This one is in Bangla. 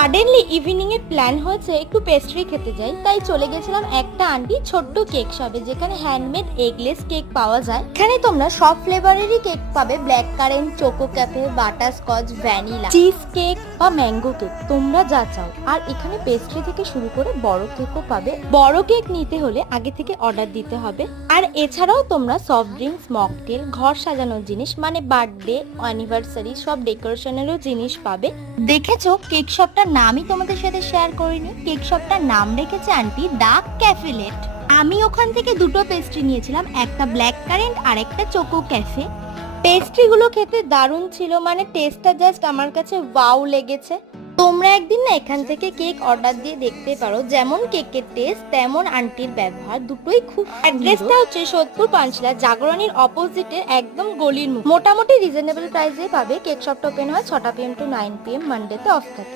সাডেনলি ইভিনিং এর প্ল্যান হয়েছে একটু পেস্ট্রি খেতে যাই, তাই চলে গেছিলাম একটা আন্টি ছোট্ট কেক শপে, যেখানে হ্যান্ডমেড এগলেস কেক পাওয়া যায়। এখানে তোমরা সব ফ্লেভারেরই কেক পাবে, black current, choco cafe, butter Scotch, vanilla, cheese cake বা ম্যাঙ্গো কেক, তোমরা যা চাও। আর এখানে পেস্ট্রি থেকে শুরু করে বড় কেকও পাবে। বড় কেক নিতে হলে আগে থেকে অর্ডার দিতে হবে। আর এছাড়াও তোমরা সফট ড্রিঙ্কস, মকটেল, ঘর সাজানোর জিনিস মানে বার্থডে, অ্যানিভার্সারি সব ডেকোরেশনেরও জিনিস পাবে। দেখেছো কেক শপটার নামই তোমাদের সাথে শেয়ার করিনি। কেক শপটার নাম রেখেছে আন্টি ডার্ক ক্যাফেলেট। আমি ওখান থেকে দুটো পেস্ট্রি নিয়েছিলাম, একটা ব্ল্যাক কারেন্ট আর একটা চোকো ক্যাফে। পেস্ট্রিগুলো খেতে দারুণ ছিল, মানে টেস্টটা জাস্ট আমার কাছে ওয়াও লেগেছে। তোমরা একদিন না এখান থেকে কেক অর্ডার দিয়ে দেখতে পারো, যেমন কেকের টেস্ট তেমন আন্টির ব্যবহার, দুটোই খুব। অ্যাড্রেসটা হচ্ছে সোদপুর পাঁচলা, জাগরণীর অপোজিটে একদম গলির মুখ। মোটামুটি রিজনেবল প্রাইসে পাবে। কেক শপটা ওপেন হয় 6টা PM to 9 PM, মানডেতে অফ থাকে।